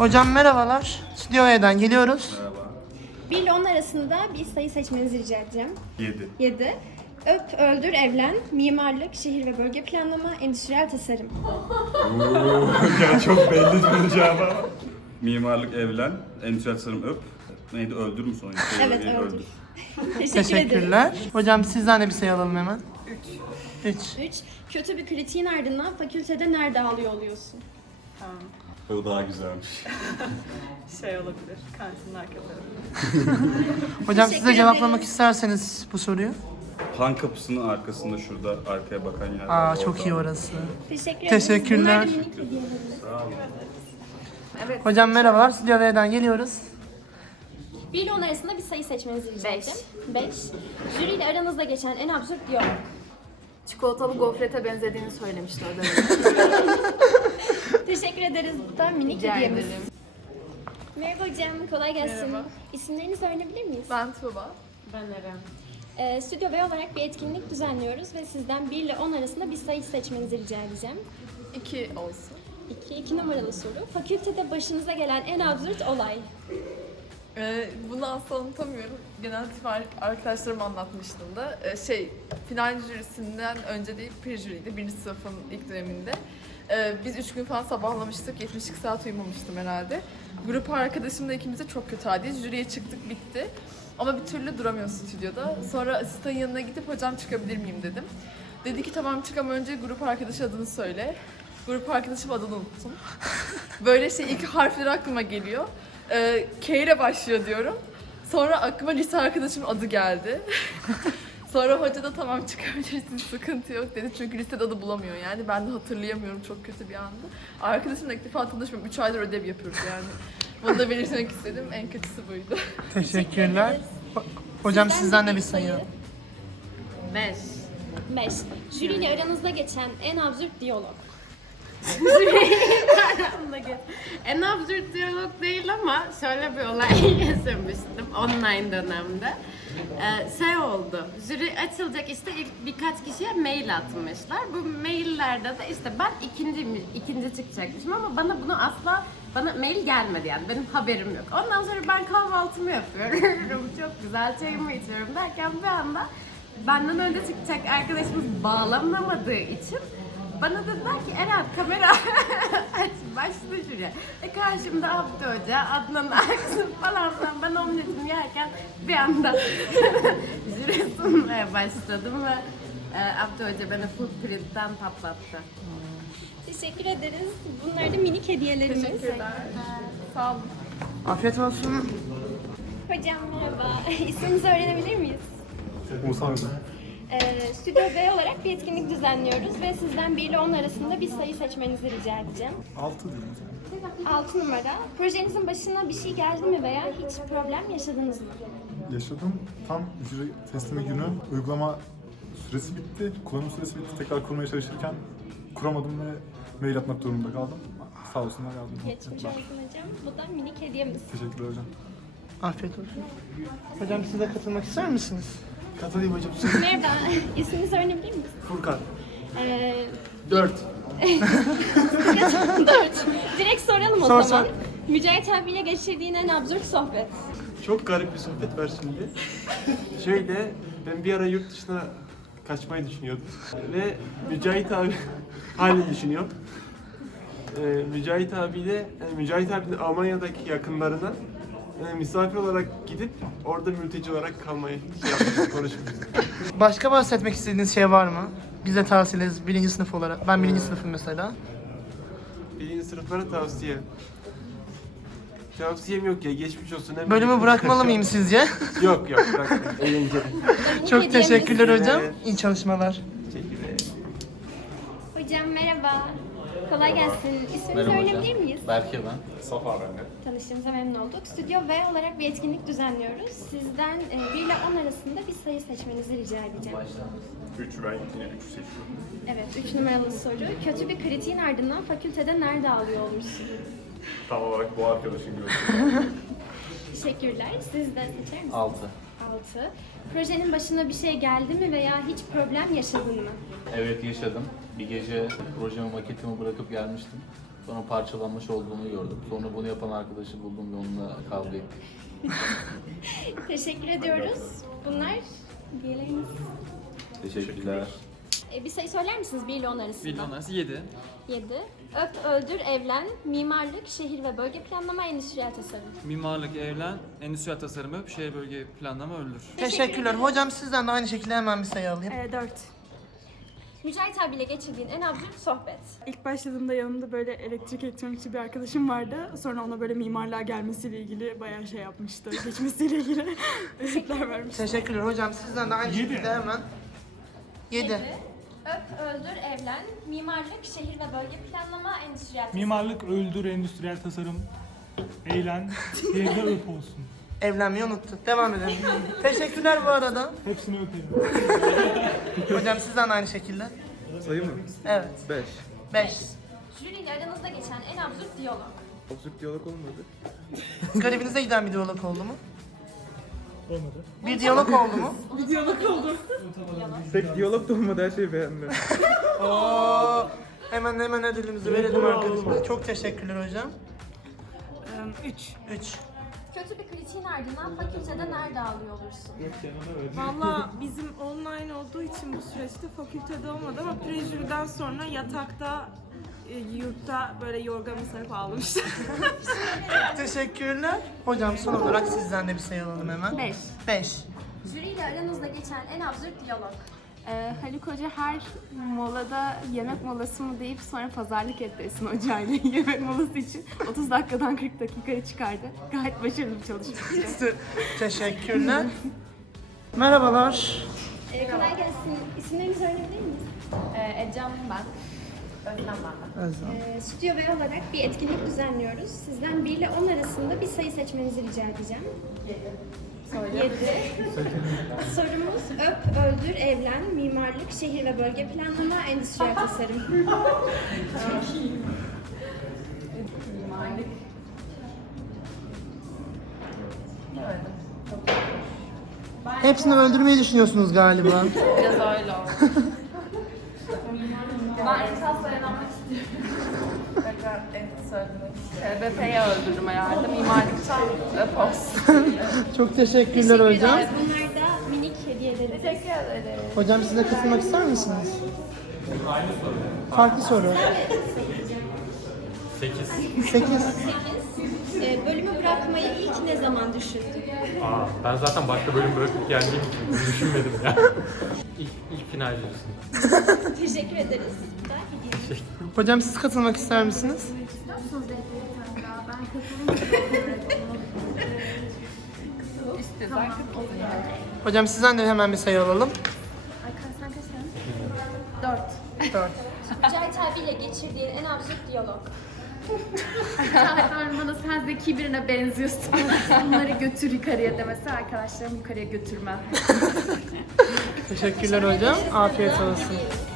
Hocam merhabalar. Stüdyo E'den geliyoruz. Merhaba. Bir ile 10 arasında bir sayı seçmenizi rica edeceğim. 7. 7. Öp, öldür, evlen, mimarlık, şehir ve bölge planlama, endüstriyel tasarım. ya yani çok belli bir cevabı. mimarlık, evlen, endüstriyel tasarım, öp. Neydi sonuç, evet, öldür mü sonuçta? Evet öldür. öldür. Teşekkürler. Hocam sizden de bir sayı alalım hemen. 3. 3. Kötü bir kritiğin ardından fakültede nerede alıyor oluyorsun? Tamam. Ve o daha güzelmiş. şey olabilir, kantinler kapatabilir. Hocam siz de cevaplamak isterseniz bu soruyu. Han kapısının arkasında şurada arkaya bakan yer. Aa ortam. çok iyi orası. Teşekkür, Teşekkür Teşekkürler. Teşekkürler. Teşekkür Sağ olun. Evet. Hocam merhabalar. Stüdyo V'den geliyoruz. Bir ile arasında bir sayı seçmenizi rica edeceğim. 5. 5. Jüri ile aranızda geçen en absürt diyalog çikolatalı gofrete benzediğini söylemişti ödemeyi. Teşekkür ederiz. Bu da minik hediyemiz. Merhaba Cem, kolay gelsin. Merhaba. İsimlerinizi öğrenebilir miyiz? Ben Tuğba. Ben Eren. E, ee, stüdyo ve olarak bir etkinlik düzenliyoruz ve sizden 1 ile 10 arasında bir sayı seçmenizi rica edeceğim. 2 olsun. 2, 2 numaralı soru. Fakültede başınıza gelen en absürt olay? Ee, bunu asla unutamıyorum. Genel arkadaşlarım anlatmıştım da. Ee, şey, final jürisinden önce değil, pre jüriydi. Birinci sınıfın ilk döneminde. Ee, biz üç gün falan sabahlamıştık. 72 saat uyumamıştım herhalde. Grup arkadaşım da ikimiz de çok kötü haldeyiz. Jüriye çıktık, bitti. Ama bir türlü duramıyor stüdyoda. Sonra asistanın yanına gidip, hocam çıkabilir miyim dedim. Dedi ki tamam çık ama önce grup arkadaş adını söyle. Grup arkadaşım adını unuttum. Böyle şey, ilk harfler aklıma geliyor e, K ile başlıyor diyorum. Sonra aklıma lise arkadaşımın adı geldi. Sonra hoca da tamam çıkabilirsin sıkıntı yok dedi çünkü listede adı bulamıyor yani ben de hatırlayamıyorum çok kötü bir anda. Arkadaşımla ilk defa tanışmam 3 aydır ödev yapıyoruz yani. Bunu da belirtmek istedim en kötüsü buydu. Teşekkürler. Bak, hocam sizden, sizden de, de bir sayı. Mes. Mes. Jüriyle hmm. aranızda geçen en absürt diyalog en absürt diyalog değil ama şöyle bir olay yaşamıştım online dönemde. Ee, şey oldu, jüri açılacak işte ilk birkaç kişiye mail atmışlar. Bu maillerde de işte ben ikinci, ikinci çıkacakmışım ama bana bunu asla bana mail gelmedi yani benim haberim yok. Ondan sonra ben kahvaltımı yapıyorum, çok güzel çayımı içiyorum derken bir anda benden önce çıkacak arkadaşımız bağlanamadığı için bana dediler ki Eren kamera aç başla şuraya. E karşımda Abdü Hoca, Adnan Aksın falan filan. Ben omletimi yerken bir anda jüri sunmaya başladım ve Abdü Hoca beni full printten patlattı. Hmm. Teşekkür ederiz. Bunlar da minik hediyelerimiz. Teşekkürler. Ha. Ee, sağ olun. Afiyet olsun. Hocam merhaba. İsminizi öğrenebilir miyiz? Musa Özel. Stüdyo B olarak bir etkinlik düzenliyoruz ve sizden 1 ile 10 arasında bir sayı seçmenizi rica edeceğim. 6 numara. 6 numara. Projenizin başına bir şey geldi mi veya hiç problem yaşadınız mı? Yaşadım. Tam jüri teslimi günü uygulama süresi bitti. Kullanım süresi bitti. Tekrar kurmaya çalışırken kuramadım ve mail atmak durumunda kaldım. Sağ olsunlar yardım Geçmiş olsun hocam. Bu da minik hediyemiz. Teşekkürler hocam. Afiyet olsun. Hocam siz de katılmak ister misiniz? Katılayım hocam. Merhaba. İsminizi öğrenebilir miyiz? Furkan. Ee... Dört. Dört. Direkt soralım o sor, zaman. Sor. Mücahit abiyle geçirdiğin en absürt sohbet. Çok garip bir sohbet var şimdi. Şöyle, ben bir ara yurt dışına kaçmayı düşünüyordum. Ve Mücahit abi hali düşünüyor. Ee, Mücahit abiyle, yani Mücahit abinin Almanya'daki yakınlarına yani misafir olarak gidip orada mülteci olarak kalmayı şey konuşmuyoruz. Başka bahsetmek istediğiniz şey var mı? Bize tavsiyeniz birinci sınıf olarak. Ben birinci ee, sınıfım mesela. Birinci sınıflara tavsiye. Tavsiyem yok ya geçmiş olsun. Hem Bölümü bırakmalı kırıkça. mıyım sizce? Yok yok bırakmayın. Çok teşekkürler Yine. hocam. İyi çalışmalar. Kolay gelsin. İsmini söyleyebilir miyiz? Berke ben. Safa ben de. Tanıştığımıza memnun olduk. Stüdyo V olarak bir etkinlik düzenliyoruz. Sizden 1 ile 10 arasında bir sayı seçmenizi rica edeceğim. Başlangıç. 3 ben yine 3 seçiyorum. Evet, 3 numaralı soru. Kötü bir kritiğin ardından fakültede nerede alıyor olmuşsunuz? Tam olarak bu arkadaşın gözü. Teşekkürler. Siz de seçer misiniz? 6. 6. Projenin başına bir şey geldi mi veya hiç problem yaşadın mı? Evet yaşadım. Bir gece projemi maketimi bırakıp gelmiştim. Sonra parçalanmış olduğunu gördüm. Sonra bunu yapan arkadaşı buldum ve onunla kavga ettim. Teşekkür ediyoruz. Bunlar diyelim. Teşekkürler. Teşekkürler bir sayı söyler misiniz 1 ile 10 arasında? 1 ile 10 arası 7. 7. Öp, öldür, evlen, mimarlık, şehir ve bölge planlama, endüstriyel tasarım. Mimarlık, evlen, endüstriyel tasarım, öp, şehir, bölge planlama, öldür. Teşekkürler. Hocam sizden de aynı şekilde hemen bir sayı alayım. Ee, 4. Mücahit abiyle geçirdiğin en absürt sohbet. İlk başladığımda yanımda böyle elektrik elektronikçi bir arkadaşım vardı. Sonra ona böyle mimarlığa gelmesiyle ilgili bayağı şey yapmıştı. Geçmesiyle ilgili özetler vermişti. Teşekkürler hocam. Sizden de aynı şekilde hemen 7. Öp, öldür, evlen. Mimarlık, şehir ve bölge planlama, endüstriyel tasarım. Mimarlık, öldür, endüstriyel tasarım. Eğlen, yerde öp olsun. Evlenmeyi unuttu. Devam edelim. Teşekkürler bu arada. Hepsini öpeyim. Hocam sizden aynı şekilde. Sayı mı? Evet. beş beş. beş. Jüri ile aranızda geçen en absürt diyalog. Absürt diyalog olmadı. Garibinize giden bir diyalog oldu mu? Olmadı. Bir diyalog oldu mu? bir diyalog oldu. Pek diyalog da olmadı her şeyi beğendim. Aa, oh, hemen hemen ödülümüzü verelim arkadaşlar. Çok teşekkürler hocam. 3. üç. Kötü bir kliçin ardından fakültede nerede alıyor olursun? Valla bizim online olduğu için bu süreçte fakültede olmadı ama prejüriden sonra yatakta yurtta böyle yorgan sarıp ağlamıştım. Teşekkürler. Hocam son olarak sizden de bir sayı alalım hemen. Beş. Beş. Jüriyle aranızda geçen en absürt diyalog. Haluk Hoca her molada yemek molası mı deyip sonra pazarlık etti Esin Hoca yemek molası için 30 dakikadan 40 dakikaya çıkardı. Gayet başarılı bir çalışmıştı. Teşekkürler. Merhabalar. Ee, kolay e, gelsin. İsimlerinizi öğrenebilir de miyiz? Ee, Ecem ben. Özlem Banda. Özlem. E, stüdyo ve olarak bir etkinlik düzenliyoruz. Sizden bir ile on arasında bir sayı seçmenizi rica edeceğim. Ye, ye. Soylayın. Yedi. 7. Sorumuz öp, öldür, evlen, mimarlık, şehir ve bölge planlama, endüstriyel tasarım. Çok iyi. Mimarlık. Ben Hepsini öldürmeyi düşünüyorsunuz galiba. Biraz öyle oldu. ben... TBP'ye öldürme yardım imalikten depos. Çok teşekkürler hocam. Teşekkürler. Bunlar da minik hediyeleri. Teşekkür ederim. Hocam siz katılmak ister misiniz? Aynı soru. Farklı soru. Sekiz. 8. 8. 8. ee, bölümü bırakmayı ilk ne zaman düşündün? Aa, ben zaten başka bölüm bırakıp geldiğim için düşünmedim ya. i̇lk, ilk final Teşekkür ederiz. Teşekkür. Hocam siz katılmak ister misiniz? Hocam sizden de hemen bir sayı alalım. Send send. Dört. Dört. Güzel tabiyle geçirdiğin en absürt diyalog. Sahip bana sen de birine benziyorsun. Bunları götür yukarıya demesi arkadaşlarım yukarıya götürmem. Teşekkürler hocam. Afiyet olsun.